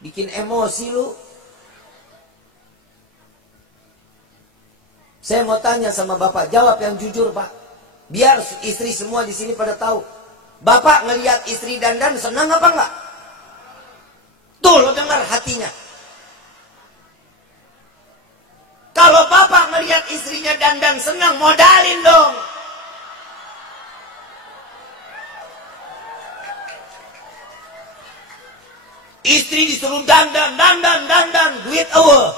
Bikin emosi lu. Saya mau tanya sama Bapak, jawab yang jujur, Pak. Biar istri semua di sini pada tahu. Bapak ngelihat istri dandan senang apa enggak? Tuh lo dengar hatinya. Kalau Bapak ngelihat istrinya dandan senang, modalin dong. Istri disuruh dandan, duit awal.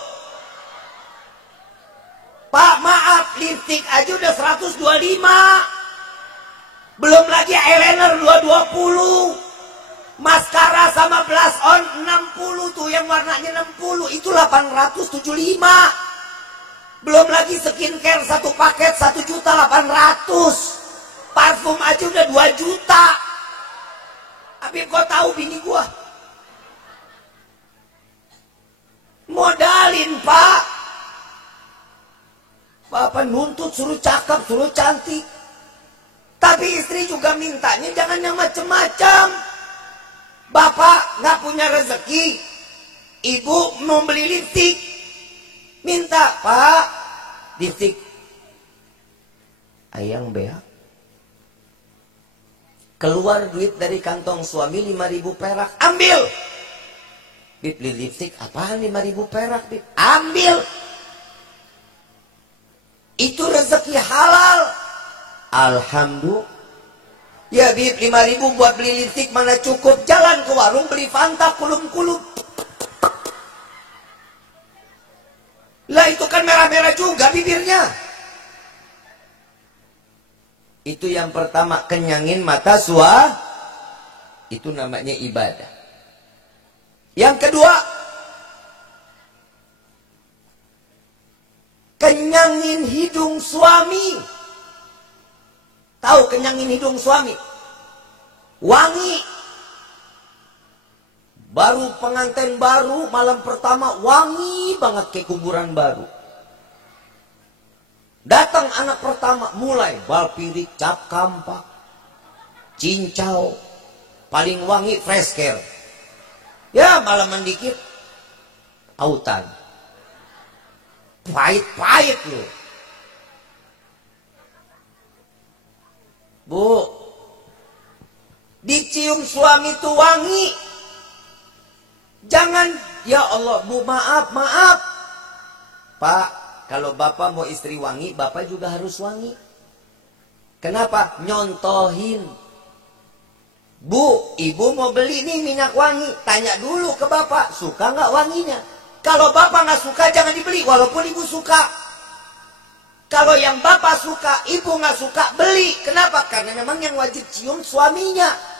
Pak maaf, lipstick aja udah 125. Belum lagi eyeliner 220. Maskara sama blush on 60 tuh, yang warnanya 60. Itu 875. Belum lagi skincare satu paket 1.800.000. Parfum aja udah 2 juta. Habib, kau tahu bini gua? Modalin, Pak. Bapak nuntut suruh cakep, suruh cantik. Tapi istri juga mintanya jangan yang macem-macem. Bapak nggak punya rezeki, ibu mau beli lipstik, minta, Pak, lipstik ayang beak. Keluar duit dari kantong suami 5.000 perak, ambil. Bib, beli lipstik apaan 5.000 perak, Bib? Ambil. Itu rezeki halal. Alhamdulillah. Ya Bib, 5.000 buat beli lipstik mana cukup. Jalan ke warung beli Fanta kulum-kulum. Lah itu kan merah-merah juga bibirnya. Itu yang pertama, kenyangin mata itu namanya ibadah. Yang kedua, kenyangin hidung suami. Tahu kenyangin hidung suami? Wangi. Baru pengantin baru, malam pertama wangi banget kayak kuburan baru. Datang anak pertama, mulai balpirik, cap kampak, cincau, paling wangi fresh care. Ya malaman dikit, autan. Pahit-pahit loh. Bu, dicium suami tuh wangi. Jangan, ya Allah, Bu, maaf. Pak, kalau Bapak mau istri wangi, Bapak juga harus wangi. Kenapa? Nyontohin. Bu, ibu mau beli nih minyak wangi. Tanya dulu ke Bapak, suka nggak wanginya? Kalau Bapak nggak suka, jangan dibeli, walaupun ibu suka. Kalau yang Bapak suka, ibu nggak suka, beli. Kenapa? Karena memang yang wajib cium suaminya.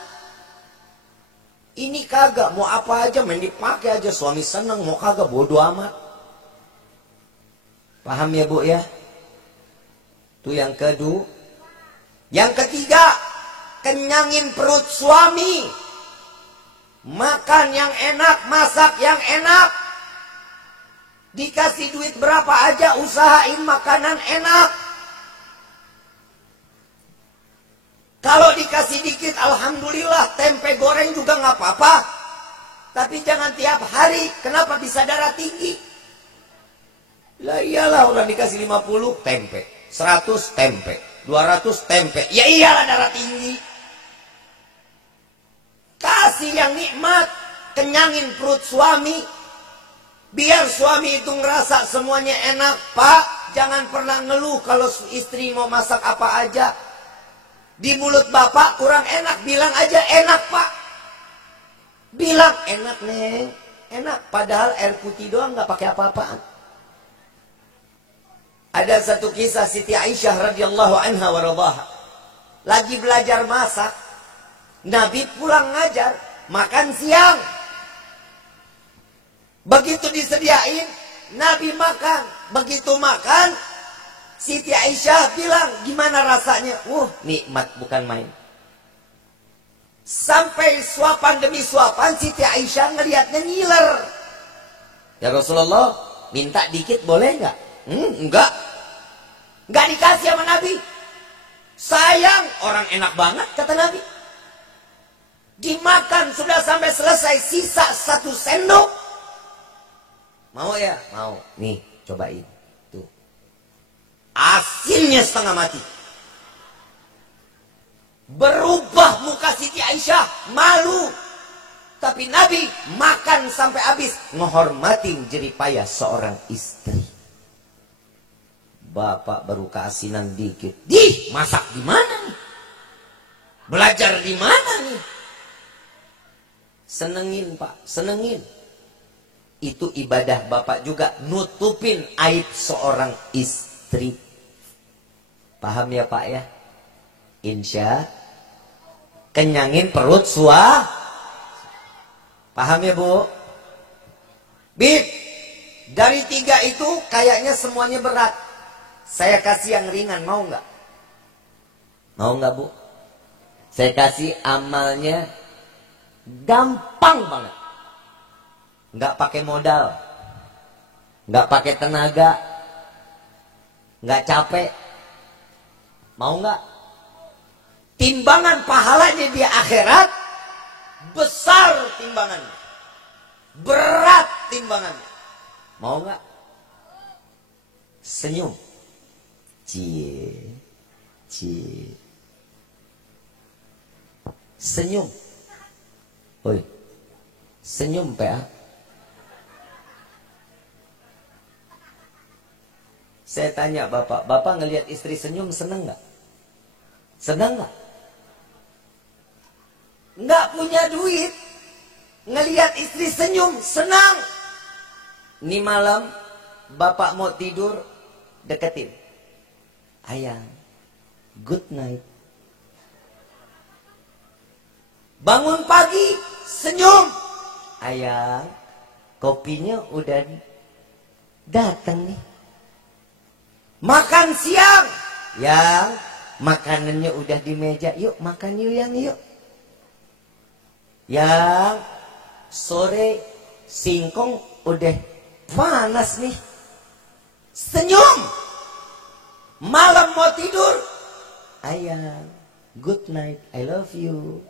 Ini kagak, mau apa aja main dipakai aja, suami seneng, mau kagak bodo amat. Paham ya Bu ya? Itu yang kedua. Yang ketiga, kenyangin perut suami. Makan yang enak, masak yang enak. Dikasih duit berapa aja, usahain makanan enak. Kalau dikasih dikit, alhamdulillah, tempe goreng juga nggak apa-apa. Tapi jangan tiap hari. Kenapa bisa darah tinggi? Lah iyalah, orang dikasih 50 tempe, 100 tempe, 200 tempe. Ya iyalah darah tinggi. Kasih yang nikmat, kenyangin perut suami. Biar suami itu ngerasa semuanya enak. Pak, jangan pernah ngeluh kalau istri mau masak apa aja. Di mulut Bapak kurang enak, bilang aja enak, Pak. Bilang enak, Neng. Enak, padahal air putih doang, nggak pakai apa-apaan. Ada satu kisah Siti Aisyah radhiyallahu anha wa radhaha. Lagi belajar masak, Nabi pulang ngajar, makan siang. Begitu disediain, Nabi makan. Begitu makan, Siti Aisyah bilang, gimana rasanya? Nikmat bukan main. Sampai suapan demi suapan, Siti Aisyah ngelihatnya ngiler. Ya Rasulullah, minta dikit boleh nggak? Enggak. Enggak dikasih sama Nabi. Sayang, orang enak banget, kata Nabi. Dimakan sudah sampai selesai, sisa 1 sendok. Mau ya? Mau. Nih, cobain. Tuh. Asinnya setengah mati. Berubah muka Siti Aisyah, malu. Tapi Nabi makan sampai habis, menghormatin jeripayah seorang istri. Bapak baru keasinan dikit. Masak di mana nih? Belajar di mana nih? Senengin Pak, senengin. Itu ibadah Bapak juga, nutupin aib seorang istri. Paham ya Pak ya? Insya kenyangin perut Paham ya Bu? Bib, dari 3 itu kayaknya semuanya berat. Saya kasih yang ringan, mau nggak? Mau nggak Bu? Saya kasih amalnya gampang banget. Nggak pakai modal, nggak pakai tenaga, nggak capek. Mau nggak? Timbangan pahalanya di akhirat besar timbangannya, berat timbangannya. Mau nggak? Senyum. Cie. Senyum. Oi. Senyum PA. Saya tanya Bapak, Bapak ngelihat istri senyum seneng nggak? Seneng nggak? Nggak punya duit, ngelihat istri senyum senang. Ini malam Bapak mau tidur, deketin. Ayang, good night. Bangun pagi, senyum. Ayang, kopinya udah datang nih. Makan siang, yang makanannya udah di meja. Yuk makan yuk yang yuk. Yang sore singkong udah panas nih. Senyum. Malam mau tidur, ayang, good night, I love you.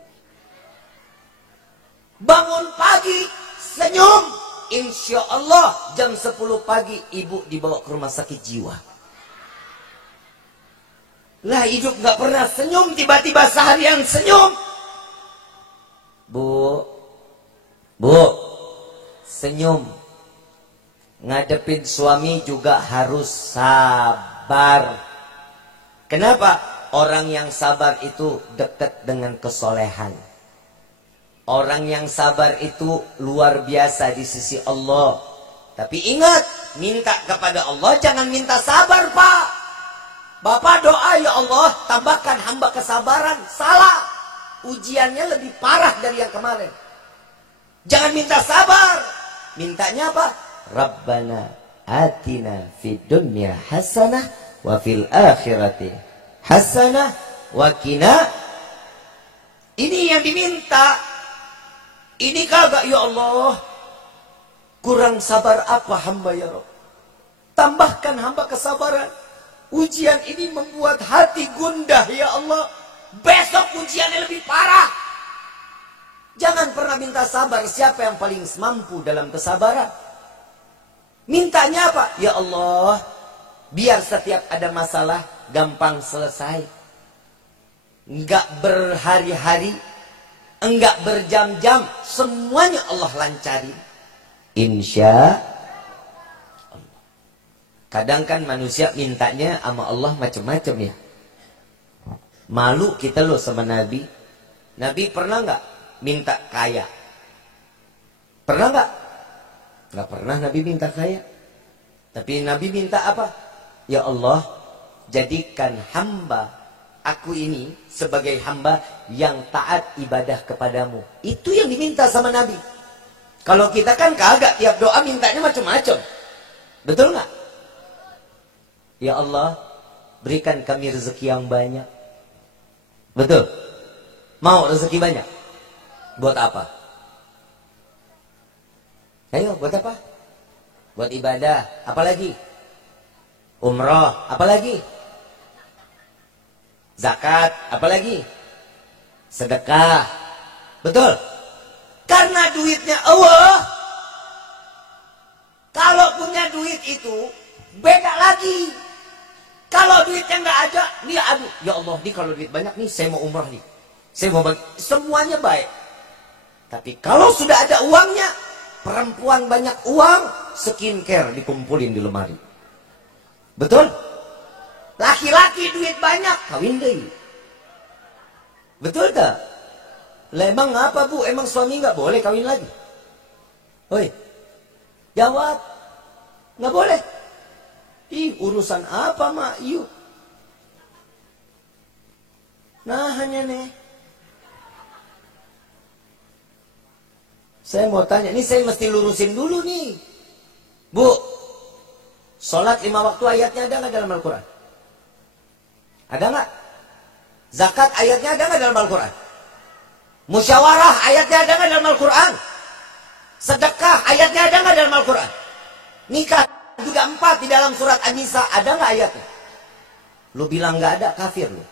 Bangun pagi, senyum. Insya Allah jam 10 pagi ibu dibawa ke rumah sakit jiwa. Lah hidup gak pernah senyum, tiba-tiba seharian senyum. Bu, senyum. Ngadepin suami juga harus sabar. Kenapa? Orang yang sabar itu dekat dengan kesolehan. Orang yang sabar itu luar biasa di sisi Allah. Tapi ingat, minta kepada Allah jangan minta sabar Pak. Bapak doa, ya Allah tambahkan hamba kesabaran. Salah. Ujiannya lebih parah dari yang kemarin. Jangan minta sabar. Mintanya apa? Rabbana atina fid dunya hasanah wa fil akhirati hasanah wa qina. Ini yang diminta. Ini kagak, ya Allah. Kurang sabar apa hamba ya Rabb? Tambahkan hamba kesabaran. Ujian ini membuat hati gundah ya Allah. Besok ujiannya lebih parah. Jangan pernah minta sabar. Siapa yang paling mampu dalam kesabaran? Mintanya apa? Ya Allah, biar setiap ada masalah gampang selesai. Enggak berhari-hari, enggak berjam-jam, semuanya Allah lancari. Insya Allah. Kadang kan manusia mintanya sama Allah macam-macam ya. Malu kita loh sama Nabi. Nabi pernah nggak minta kaya? Pernah nggak? Nggak pernah Nabi minta kaya. Tapi Nabi minta apa? Ya Allah, jadikan hamba aku ini sebagai hamba yang taat ibadah kepadamu. Itu yang diminta sama Nabi. Kalau kita kan kagak, tiap doa mintanya macam-macam. Betul nggak? Ya Allah, berikan kami rezeki yang banyak. Betul? Mau rezeki banyak? Buat apa? Ayo, buat apa? Buat ibadah. Apalagi? Umroh. Apalagi? Zakat. Apalagi? Sedekah. Betul? Karena duitnya Allah. Kalau punya duit itu beda lagi. Kalau duitnya nggak ada, dia aduh, ya Allah, nih kalau duit banyak nih, saya mau umrah nih, saya mau bagi, semuanya baik. Tapi kalau sudah ada uangnya, perempuan banyak uang, skincare dikumpulin di lemari. Betul? Laki-laki duit banyak, kawin deh. Betul tak? Lah emang apa bu? Emang suami nggak boleh kawin lagi? Oi, jawab, nggak boleh. Ih, urusan apa mak? Yuk. Nah hanya nih. Saya mau tanya, ini saya mesti lurusin dulu nih. Bu, sholat 5 waktu ayatnya ada nggak dalam Al-Quran? Ada nggak? Zakat ayatnya ada nggak dalam Al-Quran? Musyawarah ayatnya ada nggak dalam Al-Quran? Sedekah ayatnya ada nggak dalam Al-Quran? Nikah juga 4 di dalam surat An-Nisa ada nggak ayatnya? Lu bilang nggak ada, kafir lu.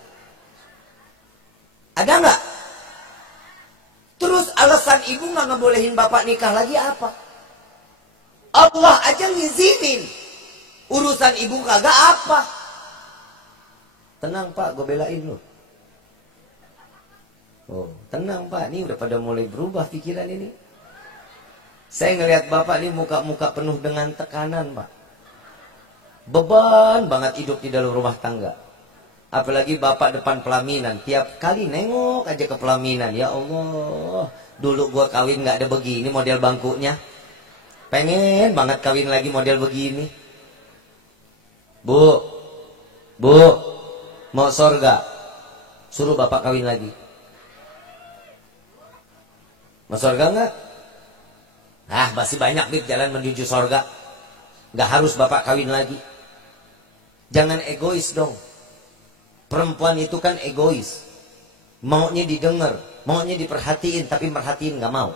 Ada nggak? Terus alasan ibu nggak ngebolehin bapak nikah lagi apa? Allah aja ngizinin. Urusan ibu kagak apa? Tenang pak, gue belain lu. Oh, tenang pak, ini udah pada mulai berubah pikiran ini. Saya ngelihat bapak ini muka-muka penuh dengan tekanan pak. Beban banget hidup di dalam rumah tangga. Apalagi bapak depan pelaminan, tiap kali nengok aja ke pelaminan. Ya Allah, dulu gua kawin nggak ada begini model bangkunya. Pengen banget kawin lagi model begini. Bu, mau sorga, suruh bapak kawin lagi. Mau sorga nggak? Ah, masih banyak nih jalan menuju sorga. Nggak harus bapak kawin lagi. Jangan egois dong. Perempuan itu kan egois. Maunya didengar, maunya diperhatiin, tapi merhatiin nggak mau.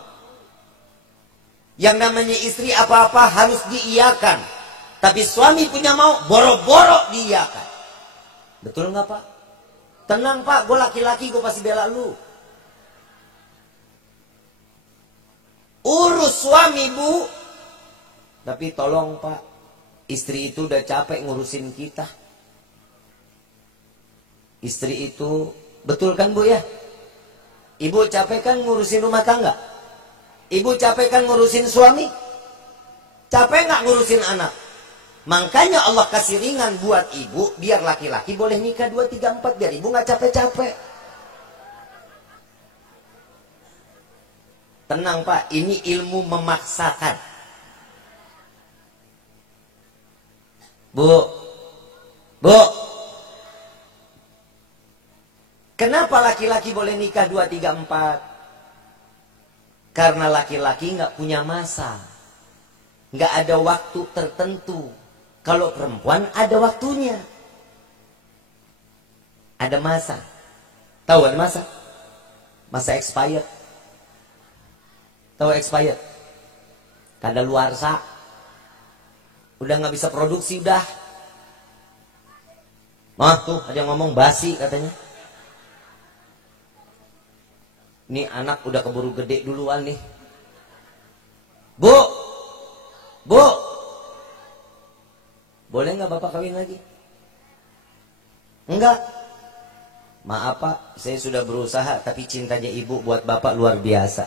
Yang namanya istri apa-apa harus diiyakan. Tapi suami punya mau, boro-boro diiyakan. Betul nggak pak? Tenang pak, gue laki-laki, gue pasti bela lu. Urus suami bu. Tapi tolong pak, istri itu udah capek ngurusin kita. Istri itu, betul kan bu ya? Ibu capek kan ngurusin rumah tangga? Ibu capek kan ngurusin suami? Capek nggak ngurusin anak? Makanya Allah kasih ringan buat ibu, biar laki-laki boleh nikah 2, 3, 4, biar ibu nggak capek-capek. Tenang pak, ini ilmu memaksakan. Bu, kenapa laki-laki boleh nikah 2, 3, 4? Karena laki-laki nggak punya masa, nggak ada waktu tertentu. Kalau perempuan ada waktunya, ada masa. Tahu ada masa? Masa expired. Tahu expired? Kadaluarsa. Udah nggak bisa produksi udah. Mah tuh ada yang ngomong basi katanya. Ini anak udah keburu gede duluan nih. Bu, boleh nggak bapak kawin lagi? Enggak. Maaf pak, saya sudah berusaha, tapi cintanya ibu buat bapak luar biasa.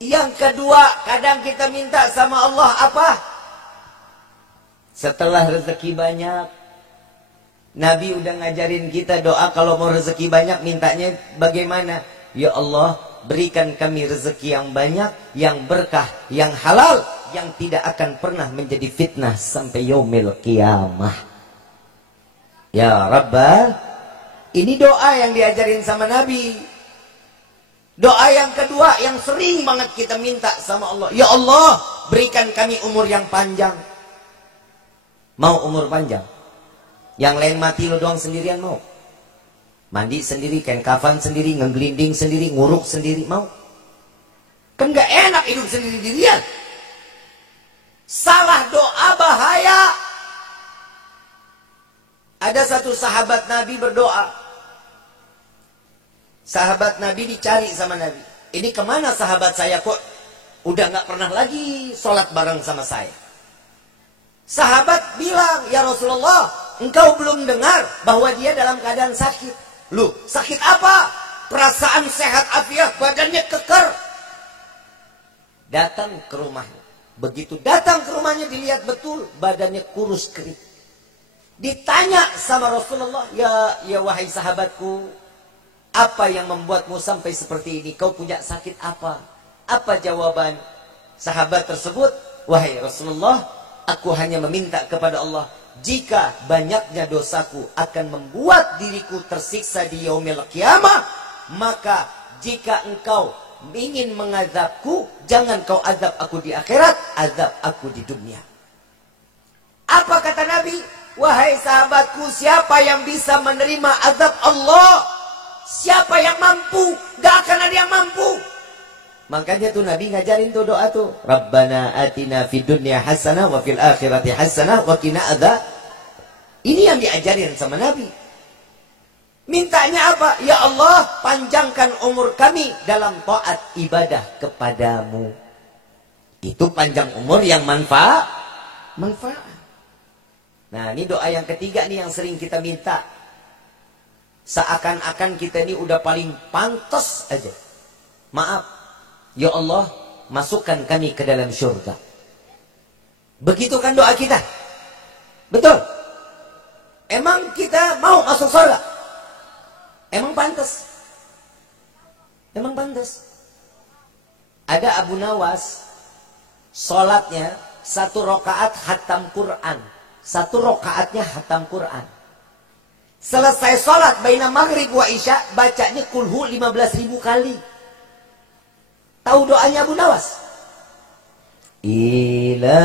Yang kedua, kadang kita minta sama Allah apa? Setelah rezeki banyak, Nabi udah ngajarin kita doa kalau mau rezeki banyak mintanya bagaimana? Ya Allah, berikan kami rezeki yang banyak, yang berkah, yang halal, yang tidak akan pernah menjadi fitnah sampai yaumil qiyamah. Ya Rabbal, ini doa yang diajarin sama Nabi. Doa yang kedua yang sering banget kita minta sama Allah. Ya Allah, berikan kami umur yang panjang. Mau umur panjang? Yang lain mati lo doang sendirian mau? Mandi sendiri, kain kafan sendiri, ngegelinding sendiri, nguruk sendiri, mau? Kan gak enak hidup sendiri-dirian. Salah doa bahaya. Ada satu sahabat Nabi berdoa. Sahabat Nabi dicari sama Nabi. Ini kemana sahabat saya kok udah gak pernah lagi sholat bareng sama saya. Sahabat bilang, ya Rasulullah, engkau belum dengar bahwa dia dalam keadaan sakit. Loh, sakit apa? Perasaan sehat afiat, badannya keker. Datang ke rumahnya. Begitu datang ke rumahnya dilihat betul badannya kurus kering. Ditanya sama Rasulullah, ya wahai sahabatku, apa yang membuatmu sampai seperti ini? Kau punya sakit apa? Apa jawaban sahabat tersebut? Wahai Rasulullah, aku hanya meminta kepada Allah, jika banyaknya dosaku akan membuat diriku tersiksa di yaumil qiyamah, maka jika engkau ingin mengazabku, jangan kau azab aku di akhirat, azab aku di dunia. Apa kata Nabi? Wahai sahabatku, siapa yang bisa menerima azab Allah? Siapa yang mampu? Gak akan ada yang mampu. Makanya tuh Nabi ngajarin tuh doa tuh, Rabbana atina fid dunya hasanah wa fil akhirati hasanah wa qina adzab. Ini yang diajarin sama Nabi. Mintanya apa? Ya Allah, panjangkan umur kami dalam taat ibadah kepadamu. Itu panjang umur yang manfaat. Nah, ini doa yang ketiga nih yang sering kita minta. Seakan-akan kita ini udah paling pantas aja. Maaf, ya Allah, masukkan kami ke dalam surga. Begitu kan doa kita? Betul? Emang kita mau masuk surga? Emang pantas? Emang pantas? Ada Abu Nawas, sholatnya 1 rakaat khatam Quran. 1 rakaatnya khatam Quran. Selesai sholat baina maghrib wa isya, bacanya kulhu 15.000 kali. Tahu doanya Abu Nawas? Ila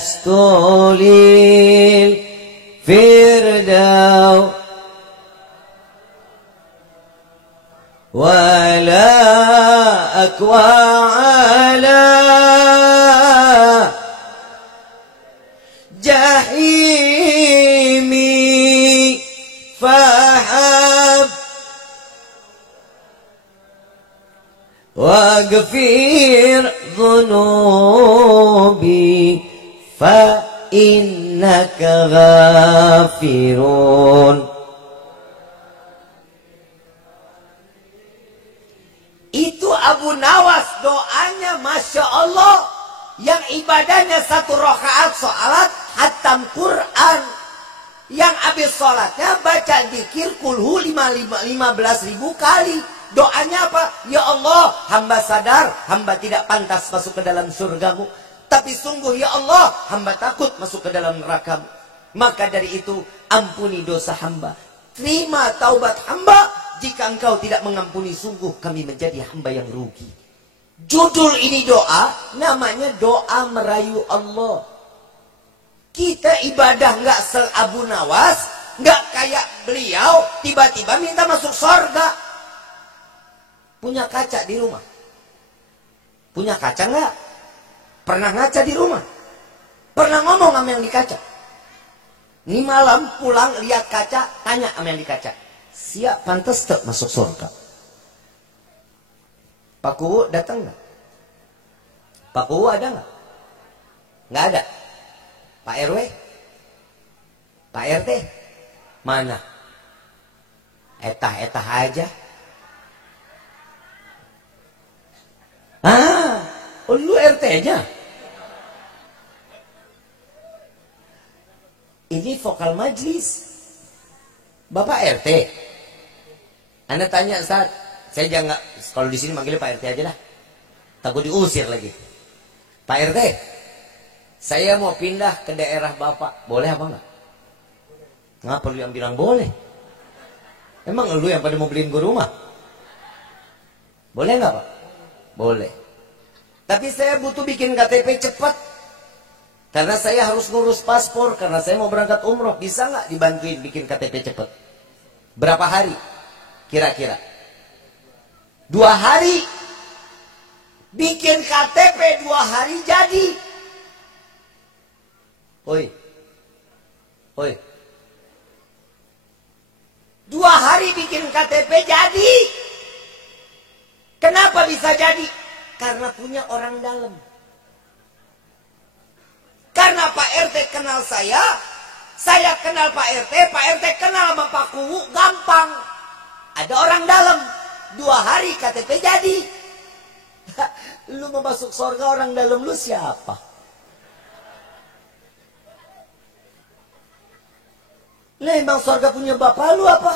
stulil firdaus wala akwa ala jahimi fahab waghfir dhunubi fa innaka ghafirun. Itu Abu Nawas doanya Masya Allah. Yang ibadahnya 1 rakaat sholat hatam Quran. Yang habis sholatnya baca dzikir kulhu 15.000 kali. Doanya apa? Ya Allah, hamba sadar hamba tidak pantas masuk ke dalam surgamu. Tapi sungguh ya Allah, hamba takut masuk ke dalam nerakamu. Maka dari itu ampuni dosa hamba. Terima taubat hamba. Jika engkau tidak mengampuni, sungguh kami menjadi hamba yang rugi. Judul ini doa, namanya doa merayu Allah. Kita ibadah nggak se-Abu Nawas, nggak kayak beliau, tiba-tiba minta masuk surga. Punya kaca di rumah? Punya kaca nggak? Pernah ngaca di rumah? Pernah ngomong sama yang di kaca? Ini malam pulang lihat kaca, tanya sama yang di kaca, siap pantas tak masuk surga? Pak Kuwu datang nggak? Pak Kuwu ada nggak? Nggak ada. Pak RW? Pak RT? Mana? Etah-etah aja. Lu RT-nya? Ini vokal majlis. Bapak RT. Anda tanya Ustaz, saya jangan, kalau di sini manggilnya Pak RT aja lah. Takut diusir lagi. Pak RT, saya mau pindah ke daerah Bapak, boleh apa enggak? Ngapa lu yang bilang boleh? Emang lu yang pada mau beliin gue rumah? Boleh nggak Pak? Boleh. Tapi saya butuh bikin KTP cepat. Karena saya harus ngurus paspor, karena saya mau berangkat umroh. Bisa nggak dibantuin bikin KTP cepat? Berapa hari? Kira-kira 2 hari. Bikin KTP 2 hari jadi. Oi, Oi. 2 hari bikin KTP jadi. Kenapa bisa jadi? Karena punya orang dalam. Karena Pak RT kenal saya kenal Pak RT kenal sama Pak Kuwu, gampang. Ada orang dalam. 2 hari KTP jadi. Lu mau masuk surga, orang dalam lu siapa? Lah emang surga punya bapak lu apa?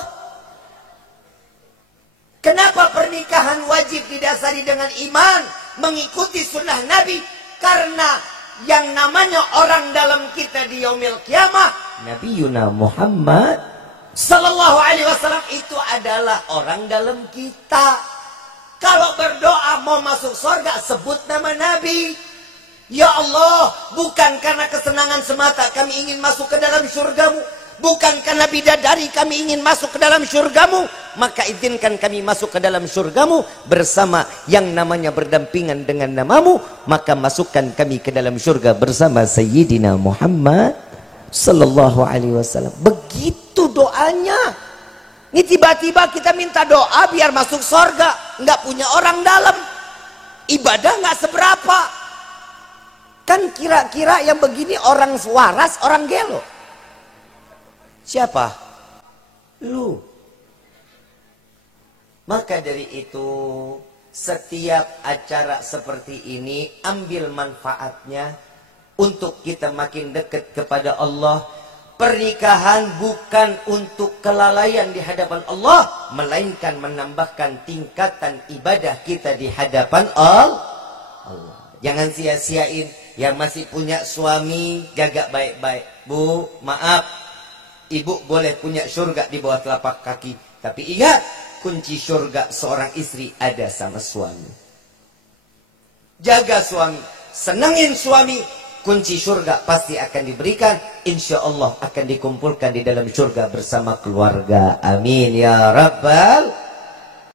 Kenapa pernikahan wajib didasari dengan iman, mengikuti sunnah Nabi? Karena yang namanya orang dalam kita di yaumil kiamah, Nabi Yuna Muhammad sallallahu alaihi wasallam itu adalah orang dalam kita. Kalau berdoa mau masuk surga, sebut nama Nabi. Ya Allah, bukan karena kesenangan semata kami ingin masuk ke dalam surgamu, bukan karena bidadari kami ingin masuk ke dalam surgamu, maka izinkan kami masuk ke dalam surgamu bersama yang namanya berdampingan dengan namamu, maka masukkan kami ke dalam surga bersama Sayyidina Muhammad sallallahu alaihi wasallam. Begitu doanya. Ini tiba-tiba kita minta doa biar masuk surga, nggak punya orang dalam, ibadah nggak seberapa. Kan kira-kira yang begini orang waras, orang gelo. Siapa? Lu. Maka dari itu, setiap acara seperti ini ambil manfaatnya untuk kita makin dekat kepada Allah. Pernikahan bukan untuk kelalaian di hadapan Allah, melainkan menambahkan tingkatan ibadah kita di hadapan Allah. Jangan sia-siain. Yang masih punya suami, jaga baik-baik. Bu, maaf, ibu boleh punya surga di bawah telapak kaki, tapi ingat, kunci surga seorang istri ada sama suami. Jaga suami, senengin suami, kunci surga pasti akan diberikan. Insya Allah akan dikumpulkan di dalam surga bersama keluarga. Amin ya Rabbal